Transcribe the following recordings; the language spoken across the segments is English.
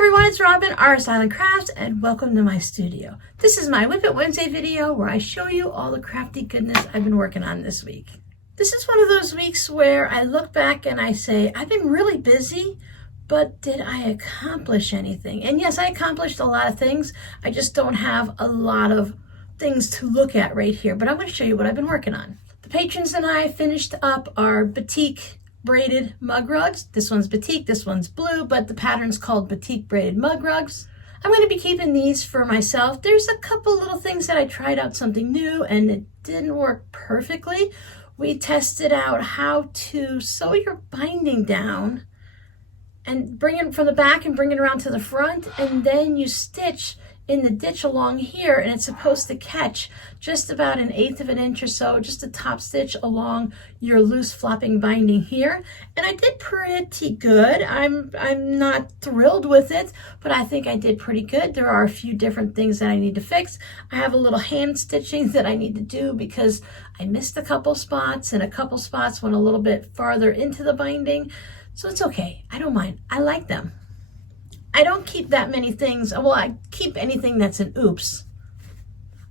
everyone, it's Robin, Art Silent Crafts, and welcome to my studio. This is my Whip It Wednesday video where I show you all the crafty goodness I've been working on this week. This is one of those weeks where I look back and I say, I've been really busy, but did I accomplish anything? And yes, I accomplished a lot of things. I just don't have a lot of things to look at right here, but I'm going to show you what I've been working on. The patrons and I finished up our Batik braided mug rugs. This one's batik, this one's blue, but the pattern's called Batik braided mug rugs. I'm going to be keeping these for myself. There's a couple little things that I tried out something new and it didn't work perfectly. We tested out how to sew your binding down and bring it from the back and bring it around to the front, and then you stitch in the ditch along here, and it's supposed to catch just about 1/8 of an inch or so, just a top stitch along your loose flopping binding here. And I did pretty good. I'm not thrilled with it, but I think I did pretty good. There are a few different things that I need to fix. I have a little hand stitching that I need to do because I missed a couple spots, and a couple spots went a little bit farther into the binding. So it's okay, I don't mind, I like them. I don't keep that many things. Well, I keep anything that's an oops.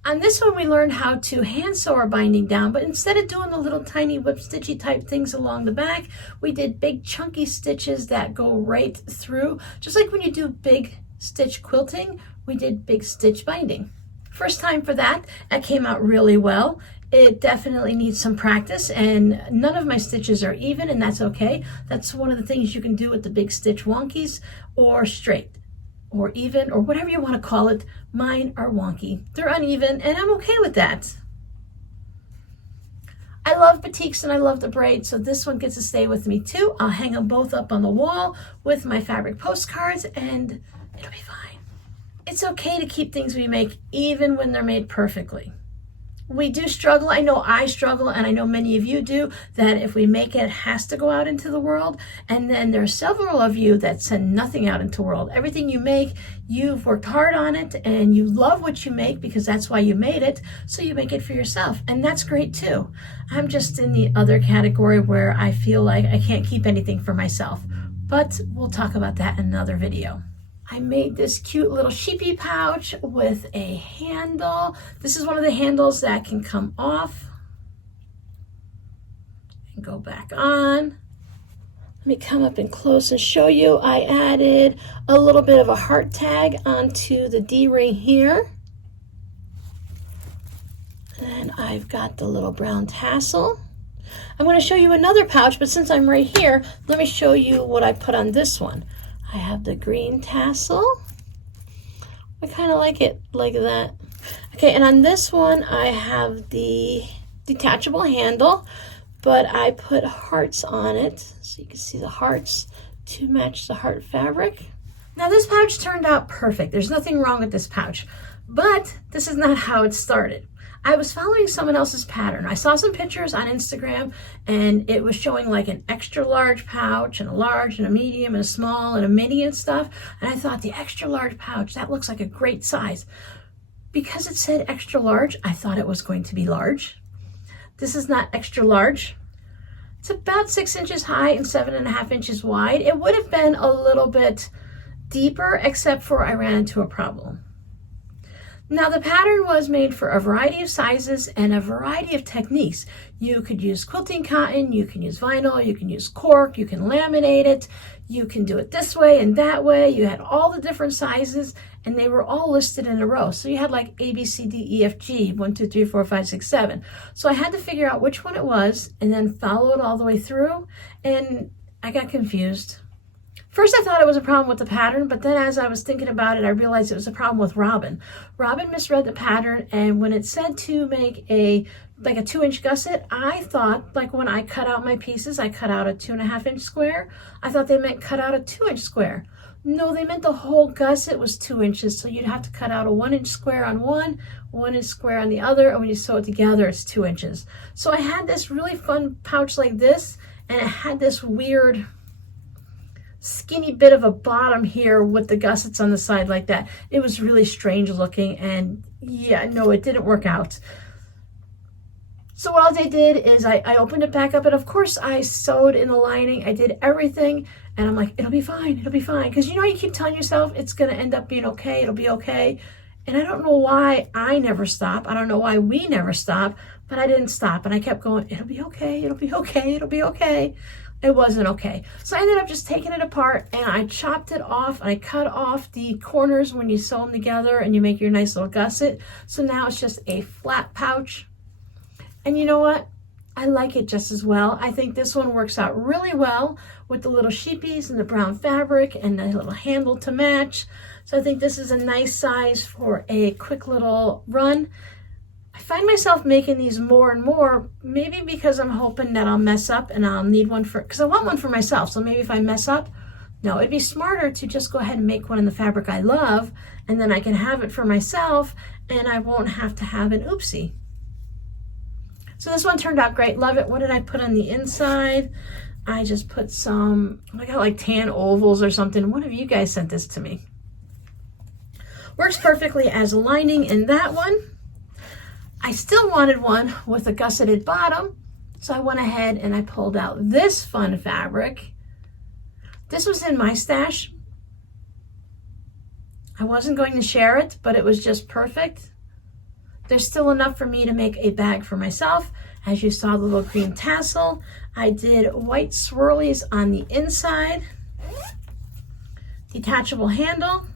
On this one, we learned how to hand sew our binding down, but instead of doing the little tiny whip stitchy type things along the back, we did big chunky stitches that go right through. Just like when you do big stitch quilting, we did big stitch binding. First time for that, that came out really well. It definitely needs some practice, and none of my stitches are even, and that's okay. That's one of the things you can do with the big stitch wonkies, or straight, or even, or whatever you want to call it. Mine are wonky. They're uneven, and I'm okay with that. I love batiks and I love the braid, so this one gets to stay with me too. I'll hang them both up on the wall with my fabric postcards, and it'll be fine. It's okay to keep things we make even when they're made perfectly. We do struggle. I know I struggle, and I know many of you do, that if we make it, it has to go out into the world. And then there are several of you that send nothing out into the world. Everything you make, you've worked hard on it, and you love what you make because that's why you made it. So you make it for yourself, and that's great too. I'm just in the other category where I feel like I can't keep anything for myself, but we'll talk about that in another video. I made this cute little sheepy pouch with a handle. This is one of the handles that can come off and go back on. Let me come up and close and show you. I added a little bit of a heart tag onto the D-ring here. And I've got the little brown tassel. I'm going to show you another pouch, but since I'm right here, let me show you what I put on this one. I have the green tassel. I kind of like it like that. Okay, and on this one, I have the detachable handle, but I put hearts on it, so you can see the hearts to match the heart fabric. Now this pouch turned out perfect. There's nothing wrong with this pouch, but this is not how it started. I was following someone else's pattern. I saw some pictures on Instagram, and it was showing like an extra large pouch and a large and a medium and a small and a mini and stuff. And I thought, the extra large pouch, that looks like a great size. Because it said extra large, I thought it was going to be large. This is not extra large. It's about 6 inches high and 7.5 inches wide. It would have been a little bit deeper, except for I ran into a problem. Now the pattern was made for a variety of sizes and a variety of techniques. You could use quilting cotton, you can use vinyl, you can use cork, you can laminate it, you can do it this way and that way. You had all the different sizes, and they were all listed in a row. So you had like A, B, C, D, E, F, G, 1, 2, 3, 4, 5, 6, 7. So I had to figure out which one it was and then follow it all the way through, and I got confused. First, I thought it was a problem with the pattern, but then as I was thinking about it, I realized it was a problem with Robin. Robin misread the pattern, and when it said to make a 2-inch gusset, I thought, like when I cut out my pieces, I cut out a 2.5-inch square. I thought they meant cut out a 2-inch square. No, they meant the whole gusset was 2 inches, so you'd have to cut out a 1-inch square on one, 1-inch square on the other, and when you sew it together, it's 2 inches. So I had this really fun pouch like this, and it had this weird skinny bit of a bottom here with the gussets on the side like that. It was really strange looking, and yeah, no, it didn't work out. So what I did is I opened it back up, and of course I sewed in the lining. I did everything, And I'm like, it'll be fine, it'll be fine. Because you know, you keep telling yourself it's gonna end up being okay, it'll be okay. And I don't know why I never stop. I don't know why we never stop, but I didn't stop. And I kept going, it'll be okay, it'll be okay, it'll be okay. It wasn't okay. So I ended up just taking it apart and I chopped it off. I cut off the corners when you sew them together and you make your nice little gusset. So now it's just a flat pouch. And you know what? I like it just as well. I think this one works out really well with the little sheepies and the brown fabric and the little handle to match. So I think this is a nice size for a quick little run. I find myself making these more and more, maybe because I'm hoping that I'll mess up and I'll need one because I want one for myself. So maybe if I mess up, no, it'd be smarter to just go ahead and make one in the fabric I love, and then I can have it for myself and I won't have to have an oopsie. So this one turned out great. Love it. What did I put on the inside? I just put some, I got like tan ovals or something. One of you guys sent this to me. Works perfectly as lining in that one. I still wanted one with a gusseted bottom, so I went ahead and I pulled out this fun fabric. This was in my stash. I wasn't going to share it, but it was just perfect. There's still enough for me to make a bag for myself. As you saw, the little green tassel. I did white swirlies on the inside. Detachable handle.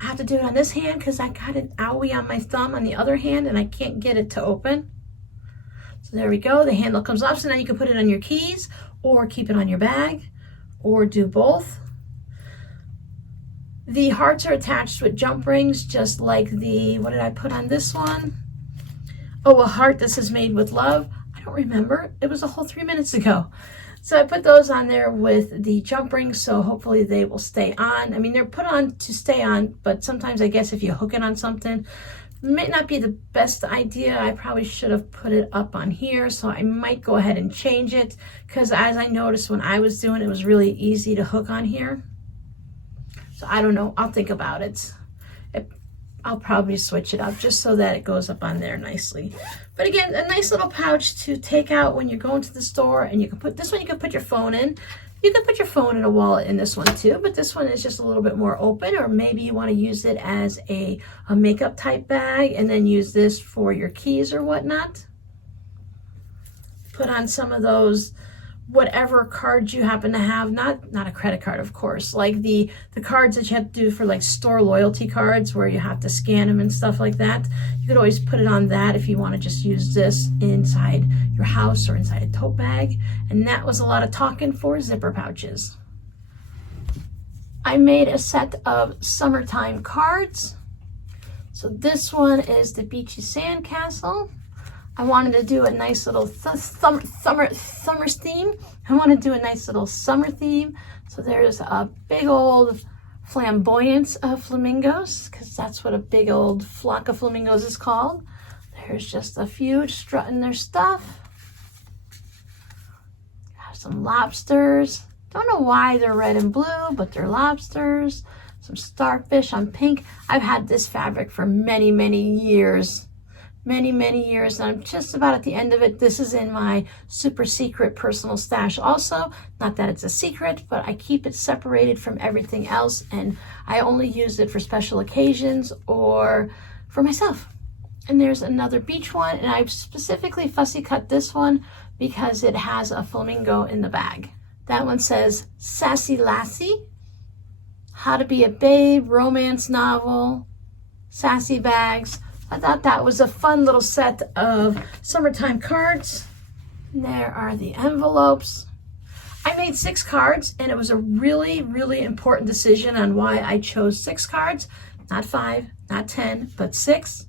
I have to do it on this hand because I got an owie on my thumb on the other hand and I can't get it to open. So there we go. The handle comes off. So now you can put it on your keys or keep it on your bag or do both. The hearts are attached with jump rings, just like the, what did I put on this one? Oh, a heart. This is made with love. I don't remember. It was a whole 3 minutes ago. So I put those on there with the jump rings, so hopefully they will stay on. I mean, they're put on to stay on, but sometimes I guess if you hook it on something, it may not be the best idea. I probably should have put it up on here, so I might go ahead and change it, because as I noticed when I was doing it, it was really easy to hook on here. So I don't know. I'll think about it. I'll probably switch it up just so that it goes up on there nicely. But again, a nice little pouch to take out when you're going to the store, and you can put this one, you can put your phone in. You can put your phone in a wallet in this one too, but this one is just a little bit more open, or maybe you want to use it as a makeup type bag and then use this for your keys or whatnot. Put on some of those whatever cards you happen to have, not a credit card, of course, like the cards that you have to do for like store loyalty cards where you have to scan them and stuff like that. You could always put it on that if you want to just use this inside your house or inside a tote bag. And that was a lot of talking for zipper pouches. I made a set of summertime cards. So this one is the Beachy Sandcastle. I wanted to do a nice little summer theme. I want to do a nice little summer theme. So there's a big old flamboyance of flamingos, because that's what a big old flock of flamingos is called. There's just a few strutting their stuff. Got some lobsters. Don't know why they're red and blue, but they're lobsters. Some starfish on pink. I've had this fabric for many, many years. Many years, and I'm just about at the end of it. This is in my super secret personal stash also. Not that it's a secret, but I keep it separated from everything else, and I only use it for special occasions or for myself. And there's another beach one, and I've specifically fussy cut this one because it has a flamingo in the bag. That one says Sassy Lassie, How to Be a Babe, romance novel, sassy bags. I thought that was a fun little set of summertime cards. And there are the envelopes. I made 6 cards, and it was a really, really important decision on why I chose 6 cards. Not 5, not 10, but 6.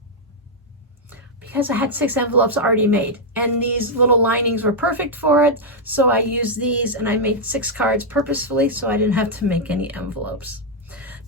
Because I had 6 envelopes already made, and these little linings were perfect for it. So I used these, and I made 6 cards purposefully so I didn't have to make any envelopes.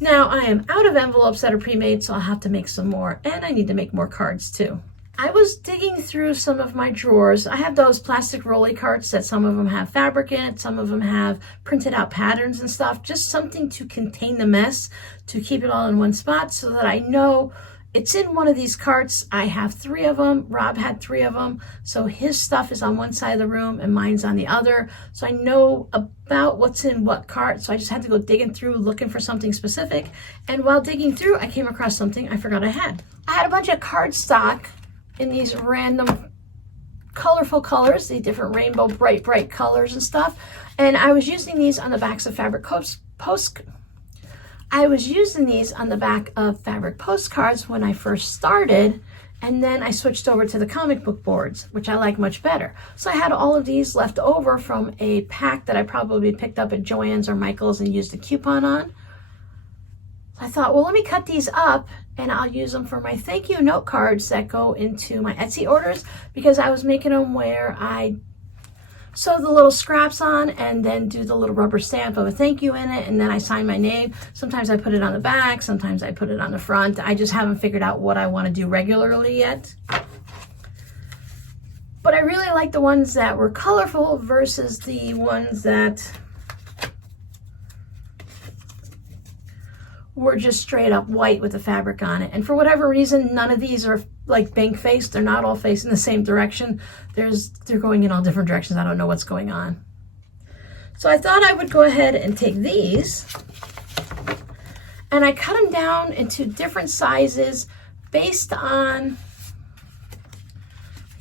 Now I am out of envelopes that are pre-made, so I'll have to make some more, and I need to make more cards too. I was digging through some of my drawers. I have those plastic rolly cards that some of them have fabric in it, some of them have printed out patterns and stuff, just something to contain the mess, to keep it all in one spot so that I know It's in one of these carts. I have 3 of them. Rob had 3 of them. So his stuff is on one side of the room and mine's on the other. So I know about what's in what cart. So I just had to go digging through looking for something specific. And while digging through, I came across something I forgot I had. I had a bunch of cardstock in these random colorful colors, the different rainbow bright colors and stuff. And I was using these on the backs of fabric postcards when I first started, and then I switched over to the comic book boards, which I like much better. So I had all of these left over from a pack that I probably picked up at Joann's or Michael's and used a coupon on. So I thought, well, let me cut these up and I'll use them for my thank you note cards that go into my Etsy orders, because I was making them where I sew the little scraps on and then do the little rubber stamp of a thank you in it, and then I sign my name. Sometimes I put it on the back, sometimes I put it on the front. I just haven't figured out what I want to do regularly yet. But I really like the ones that were colorful versus the ones that were just straight up white with the fabric on it. And for whatever reason, none of these are like bank faced. They're not all facing the same direction. They're going in all different directions. I don't know what's going on. So I thought I would go ahead and take these, and I cut them down into different sizes based on,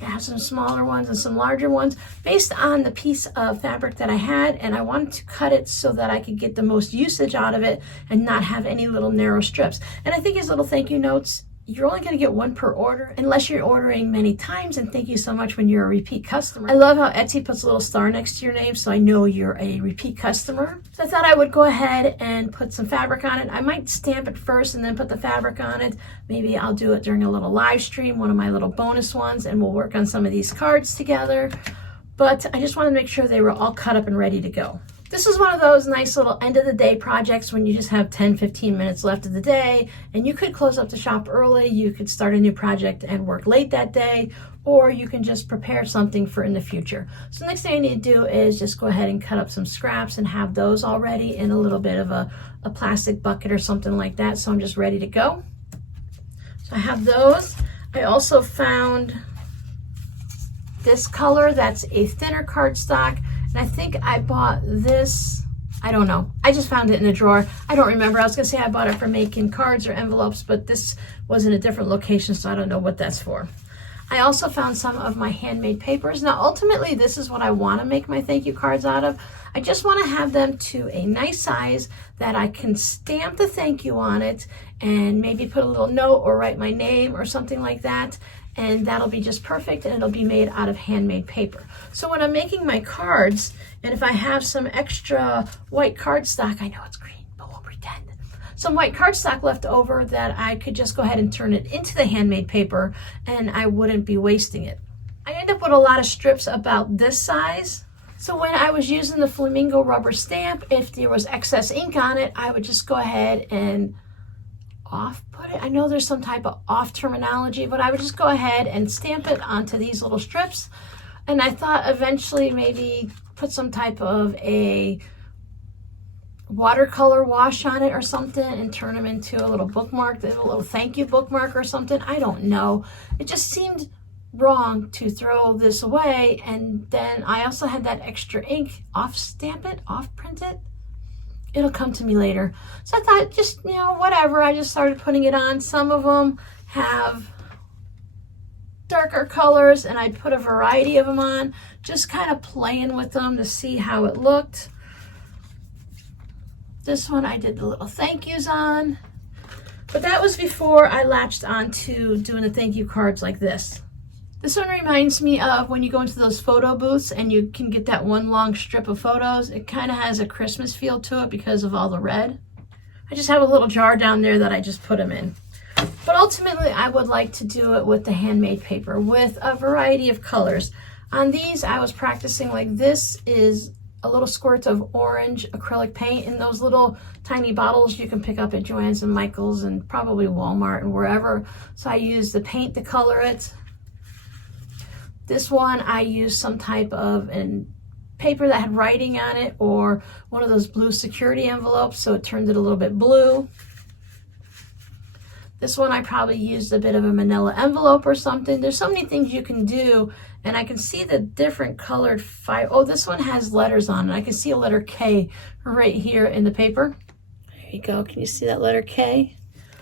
I have some smaller ones and some larger ones, based on the piece of fabric that I had, and I wanted to cut it so that I could get the most usage out of it and not have any little narrow strips. And I think as little thank you notes, you're only going to get 1 per order unless you're ordering many times, and thank you so much when you're a repeat customer. I love how Etsy puts a little star next to your name, so I know you're a repeat customer. So I thought I would go ahead and put some fabric on it. I might stamp it first and then put the fabric on it. Maybe I'll do it during a little live stream, one of my little bonus ones, and we'll work on some of these cards together. But I just wanted to make sure they were all cut up and ready to go. This is one of those nice little end of the day projects when you just have 10-15 minutes left of the day, and you could close up the shop early, you could start a new project and work late that day, or you can just prepare something for in the future. So the next thing I need to do is just go ahead and cut up some scraps and have those already in a little bit of a plastic bucket or something like that, so I'm just ready to go. So I have those. I also found this color that's a thinner cardstock. And I think I bought this, I don't know. I just found it in a drawer. I don't remember. I was going to say I bought it for making cards or envelopes, but this was in a different location, so I don't know what that's for. I also found some of my handmade papers. Now, ultimately, this is what I want to make my thank you cards out of. I just want to have them to a nice size that I can stamp the thank you on it and maybe put a little note or write my name or something like that. And that'll be just perfect, and it'll be made out of handmade paper. So when I'm making my cards, and if I have some extra white cardstock, I know it's green, but we'll pretend, some white cardstock left over, that I could just go ahead and turn it into the handmade paper, and I wouldn't be wasting it. I end up with a lot of strips about this size. So when I was using the flamingo rubber stamp, if there was excess ink on it, I would just go ahead and put it. I know there's some type of off terminology, but I would just go ahead and stamp it onto these little strips. And I thought eventually maybe put some type of a watercolor wash on it or something and turn them into a little bookmark, a little thank you bookmark or something. I don't know. It just seemed wrong to throw this away. And then I also had that extra ink. Stamp it, print it. It'll come to me later. So I thought, just, whatever. I just started putting it on. Some of them have darker colors, and I put a variety of them on, just kind of playing with them to see how it looked. This one I did the little thank yous on, but that was before I latched on to doing the thank you cards like this. This one reminds me of when you go into those photo booths and you can get that one long strip of photos. It kind of has a Christmas feel to it because of all the red. I just have a little jar down there that I just put them in. But ultimately, I would like to do it with the handmade paper with a variety of colors. On these, I was practicing, like, this is a little squirt of orange acrylic paint in those little tiny bottles you can pick up at Joann's and Michael's and probably Walmart and wherever. So I used the paint to color it. This one, I used some type of paper that had writing on it, or one of those blue security envelopes, so it turned it a little bit blue. This one I probably used a bit of a manila envelope or something. There's so many things you can do, and I can see the different colored oh, this one has letters on it. I can see a letter K right here in the paper. There you go. Can you see that letter K?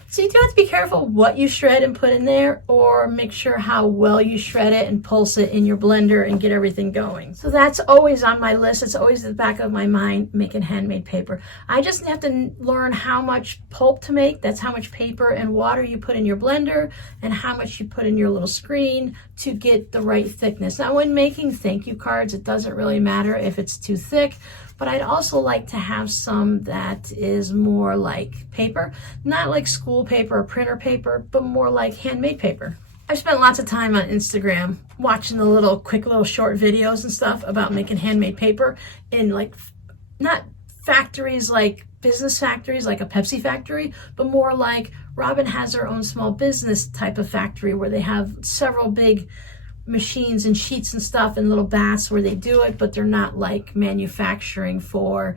So you do have to be careful what you shred and put in there, or make sure how well you shred it and pulse it in your blender and get everything going. So that's always on my list. It's always at the back of my mind, making handmade paper. I just have to learn how much pulp to make. That's how much paper and water you put in your blender and how much you put in your little screen to get the right thickness. Now when making thank you cards, it doesn't really matter if it's too thick, but I'd also like to have some that is more like paper, not like school paper or printer paper, but more like handmade paper. I've spent lots of time on Instagram watching the quick little short videos and stuff about making handmade paper in like, not factories like business factories like a Pepsi factory, but more like Robin has her own small business type of factory where they have several big machines and sheets and stuff and little baths where they do it, but they're not like manufacturing for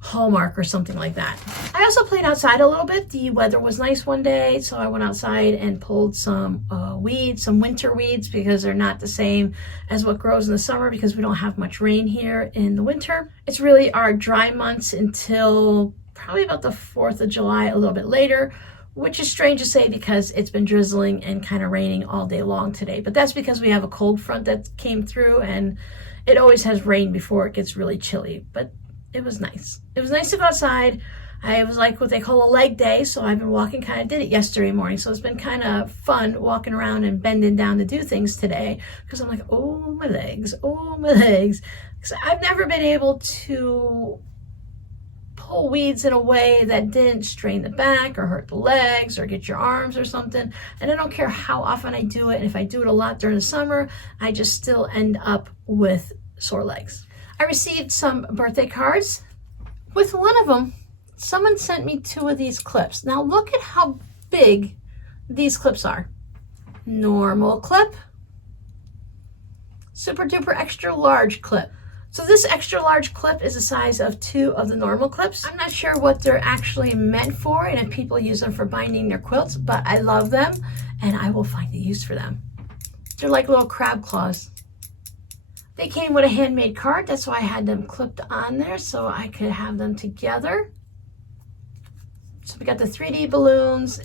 Hallmark or something like that. I also played outside a little bit. The weather was nice one day, so I went outside and pulled some weeds, some winter weeds, because they're not the same as what grows in the summer because we don't have much rain here in the winter. It's really our dry months until probably about the 4th of July, a little bit later, which is strange to say because it's been drizzling and kind of raining all day long today. But that's because we have a cold front that came through, and it always has rain before it gets really chilly. But it was nice. It was nice to go outside. I was like what they call a leg day, so I've been walking, kind of did it yesterday morning. So it's been kind of fun walking around and bending down to do things today because I'm like, oh, my legs, oh, my legs. Because I've never been able to pull weeds in a way that didn't strain the back or hurt the legs or get your arms or something. And I don't care how often I do it. And if I do it a lot during the summer, I just still end up with sore legs. I received some birthday cards. With one of them, someone sent me 2 of these clips. Now look at how big these clips are. Normal clip, super duper extra large clip. So this extra large clip is the size of 2 of the normal clips. I'm not sure what they're actually meant for and if people use them for binding their quilts, but I love them and I will find a use for them. They're like little crab claws. They came with a handmade card, that's why I had them clipped on there so I could have them together. So we got the 3D balloons,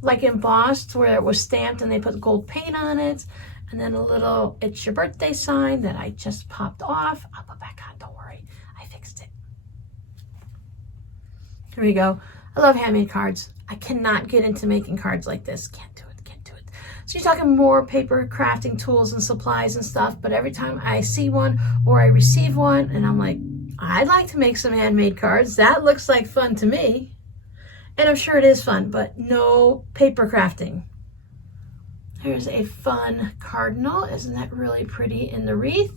like embossed where it was stamped and they put gold paint on it. And then a little "It's Your Birthday" sign that I just popped off. I'll put back on, don't worry. I fixed it. Here we go. I love handmade cards. I cannot get into making cards like this. Can't do it, can't do it. So you're talking more paper crafting tools and supplies and stuff, but every time I see one or I receive one and I'm like, I'd like to make some handmade cards. That looks like fun to me. And I'm sure it is fun, but no paper crafting. Here's a fun cardinal. Isn't that really pretty in the wreath?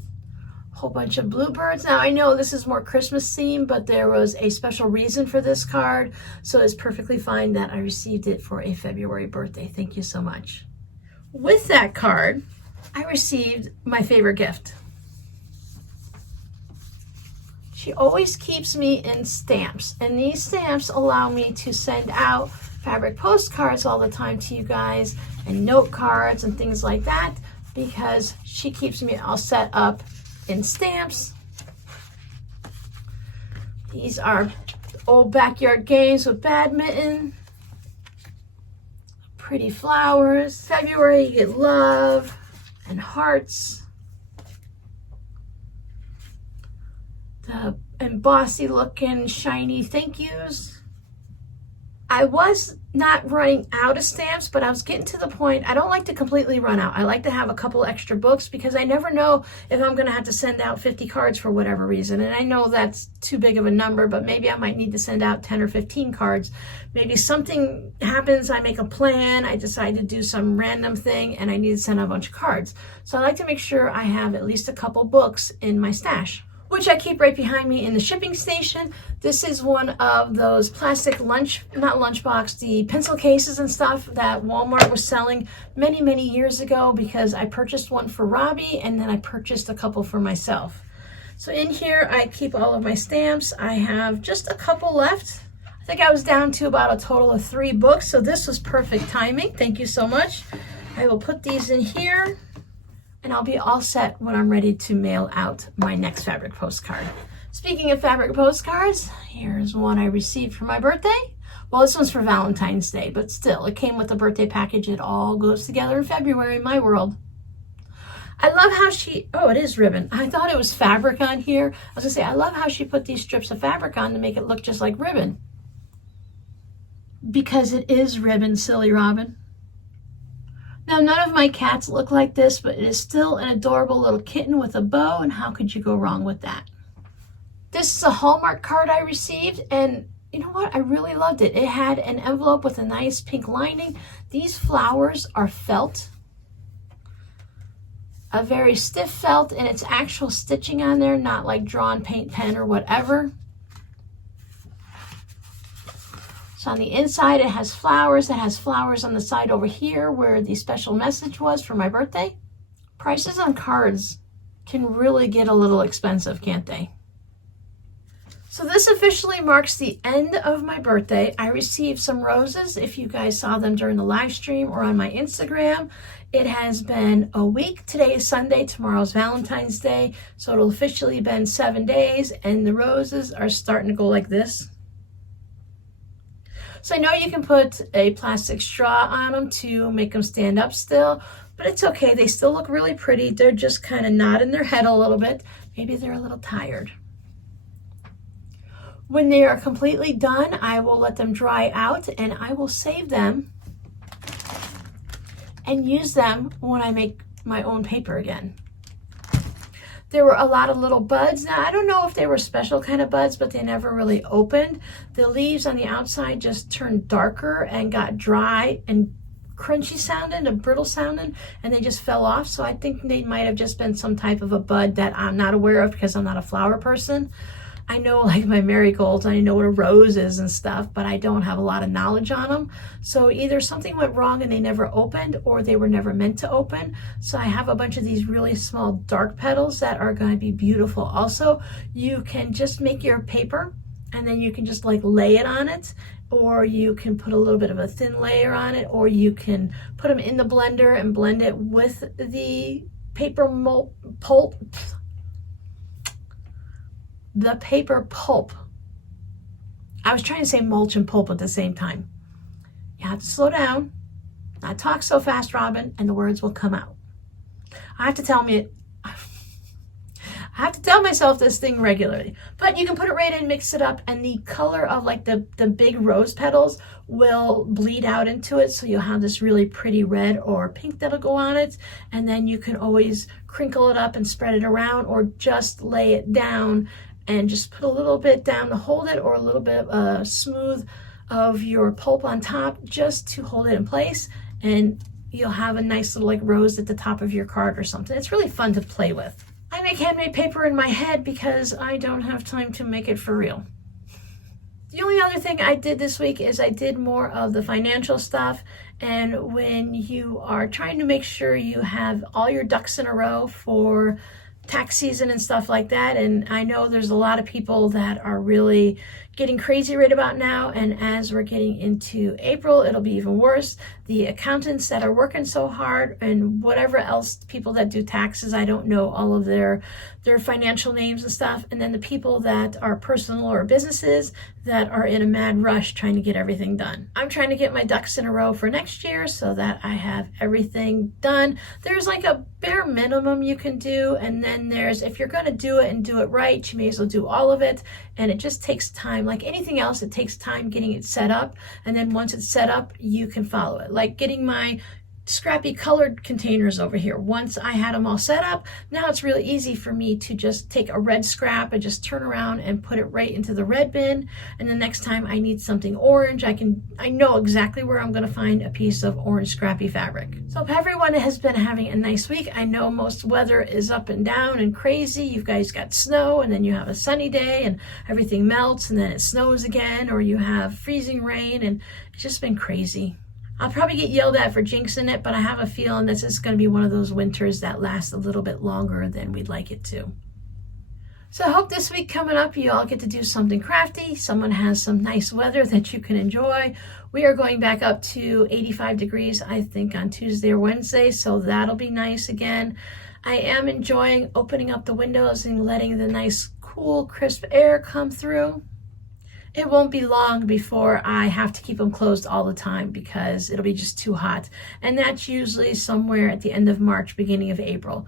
Whole bunch of bluebirds. Now I know this is more Christmas themed, but there was a special reason for this card, so it's perfectly fine that I received it for a February birthday. Thank you so much. With that card, I received my favorite gift. She always keeps me in stamps, and these stamps allow me to send out fabric postcards all the time to you guys and note cards and things like that because she keeps me all set up in stamps. These are old backyard games with badminton, pretty flowers. February, you get love and hearts. The embossy looking shiny thank yous. I was not running out of stamps, but I was getting to the point, I don't like to completely run out. I like to have a couple extra books because I never know if I'm going to have to send out 50 cards for whatever reason. And I know that's too big of a number, but maybe I might need to send out 10 or 15 cards. Maybe something happens, I make a plan, I decide to do some random thing, and I need to send out a bunch of cards. So I like to make sure I have at least a couple books in my stash, which I keep right behind me in the shipping station. This is one of those plastic the pencil cases and stuff that Walmart was selling many, many years ago because I purchased one for Robbie and then I purchased a couple for myself. So in here, I keep all of my stamps. I have just a couple left. I I think I was down to about a total of 3 books, so this was perfect timing. Thank you so much. I will put these in here, and I'll be all set when I'm ready to mail out my next fabric postcard. Speaking of fabric postcards, here's one I received for my birthday. Well, this one's for Valentine's Day, but still, it came with the birthday package. It all goes together in February in my world. I love how oh, it is ribbon. I thought it was fabric on here. I was gonna say, I love how she put these strips of fabric on to make it look just like ribbon. Because it is ribbon, silly Robin. Now, none of my cats look like this, but it is still an adorable little kitten with a bow, and how could you go wrong with that? This is a Hallmark card I received, and you know what? I really loved it. It had an envelope with a nice pink lining. These flowers are felt. A very stiff felt, and it's actual stitching on there, not like drawn paint pen or whatever. So on the inside, it has flowers. It has flowers on the side over here where the special message was for my birthday. Prices on cards can really get a little expensive, can't they? So this officially marks the end of my birthday. I received some roses. If you guys saw them during the live stream or on my Instagram, it has been a week. Today is Sunday, tomorrow's Valentine's Day. So it'll officially been 7 days, and the roses are starting to go like this. So I know you can put a plastic straw on them to make them stand up still, but it's okay. They still look really pretty. They're just kind of nodding their head a little bit. Maybe they're a little tired. When they are completely done, I will let them dry out, and I will save them and use them when I make my own paper again. There were a lot of little buds. Now, I don't know if they were special kind of buds, but they never really opened. The leaves on the outside just turned darker and got dry and crunchy sounding and brittle sounding, and they just fell off. So I think they might have just been some type of a bud that I'm not aware of because I'm not a flower person. I know like my marigolds, I know what a rose is and stuff, but I don't have a lot of knowledge on them. So either something went wrong and they never opened, or they were never meant to open. So I have a bunch of these really small dark petals that are going to be beautiful. Also, you can just make your paper and then you can just like lay it on it, or you can put a little bit of a thin layer on it, or you can put them in the blender and blend it with the paper pulp. The paper pulp. I was trying to say mulch and pulp at the same time. You have to slow down, not talk so fast, Robin, and the words will come out. I have to tell myself this thing regularly. But you can put it right in, mix it up, and the color of like the big rose petals will bleed out into it, so you'll have this really pretty red or pink that'll go on it, and then you can always crinkle it up and spread it around, or just lay it down and just put a little bit down to hold it, or a little bit of smooth of your pulp on top just to hold it in place, and you'll have a nice little like rose at the top of your card or something. It's really fun to play with. I make handmade paper in my head because I don't have time to make it for real. The only other thing I did this week is I did more of the financial stuff, and when you are trying to make sure you have all your ducks in a row for tax season and stuff like that, and I know there's a lot of people that are really getting crazy right about now, and as we're getting into April, it'll be even worse. The accountants that are working so hard, and whatever else, people that do taxes, I don't know all of their financial names and stuff, and then the people that are personal or businesses that are in a mad rush trying to get everything done. I'm trying to get my ducks in a row for next year so that I have everything done. There's like a bare minimum you can do, and then there's, if you're going to do it and do it right, you may as well do all of it, and it just takes time. Like anything else, it takes time getting it set up, and then once it's set up, you can follow it. Like getting my scrappy colored containers over here. Once I had them all set up, now it's really easy for me to just take a red scrap and just turn around and put it right into the red bin. And the next time I need something orange, I know exactly where I'm going to find a piece of orange scrappy fabric. So if everyone has been having a nice week, I know most weather is up and down and crazy. You guys got snow, and then you have a sunny day and everything melts, and then it snows again, or you have freezing rain, and it's just been crazy. I'll probably get yelled at for jinxing it, but I have a feeling this is going to be one of those winters that lasts a little bit longer than we'd like it to. So I hope this week coming up, you all get to do something crafty. Someone has some nice weather that you can enjoy. We are going back up to 85 degrees, I think, on Tuesday or Wednesday, so that'll be nice again. I am enjoying opening up the windows and letting the nice, cool, crisp air come through. It won't be long before I have to keep them closed all the time because it'll be just too hot. And that's usually somewhere at the end of March, beginning of April.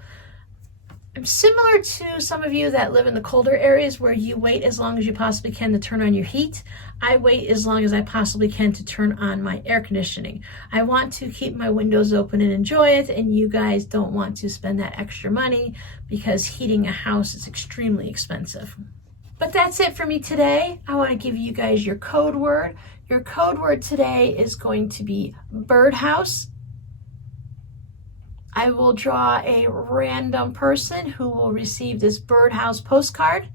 I'm similar to some of you that live in the colder areas where you wait as long as you possibly can to turn on your heat. I wait as long as I possibly can to turn on my air conditioning. I want to keep my windows open and enjoy it, and you guys don't want to spend that extra money because heating a house is extremely expensive. But that's it for me today. I want to give you guys your code word. Your code word today is going to be birdhouse. I will draw a random person who will receive this birdhouse postcard.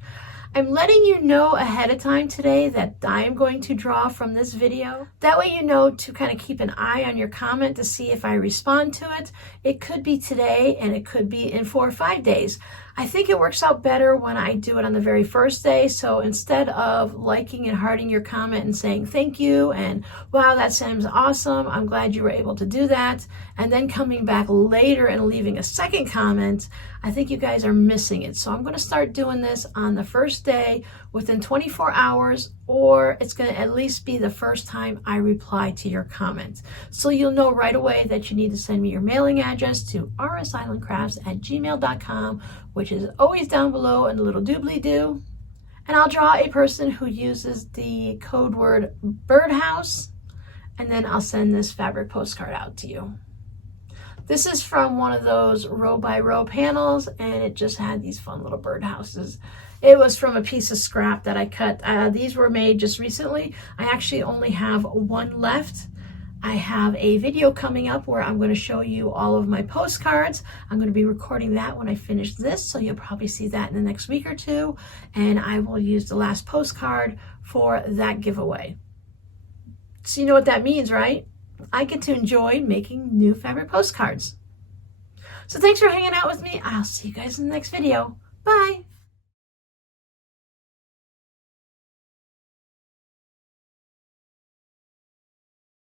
I'm letting you know ahead of time today that I am going to draw from this video. That way you know to kind of keep an eye on your comment to see if I respond to it. It could be today and it could be in 4 or 5 days. I think it works out better when I do it on the very first day. So instead of liking and hearting your comment and saying thank you and wow, that sounds awesome, I'm glad you were able to do that, and then coming back later and leaving a second comment, I think you guys are missing it. So I'm going to start doing this on the first day within 24 hours, or it's going to at least be the first time I reply to your comment. So you'll know right away that you need to send me your mailing address to rsislandcrafts@gmail.com, which is always down below in the little doobly-doo. And I'll draw a person who uses the code word birdhouse, and then I'll send this fabric postcard out to you. This is from one of those row by row panels, and it just had these fun little birdhouses. It was from a piece of scrap that I cut. These were made just recently. I actually only have one left. I have a video coming up where I'm going to show you all of my postcards. I'm going to be recording that when I finish this, so you'll probably see that in the next week or two. And I will use the last postcard for that giveaway. So you know what that means, right? I get to enjoy making new fabric postcards. So thanks for hanging out with me. I'll see you guys in the next video. Bye.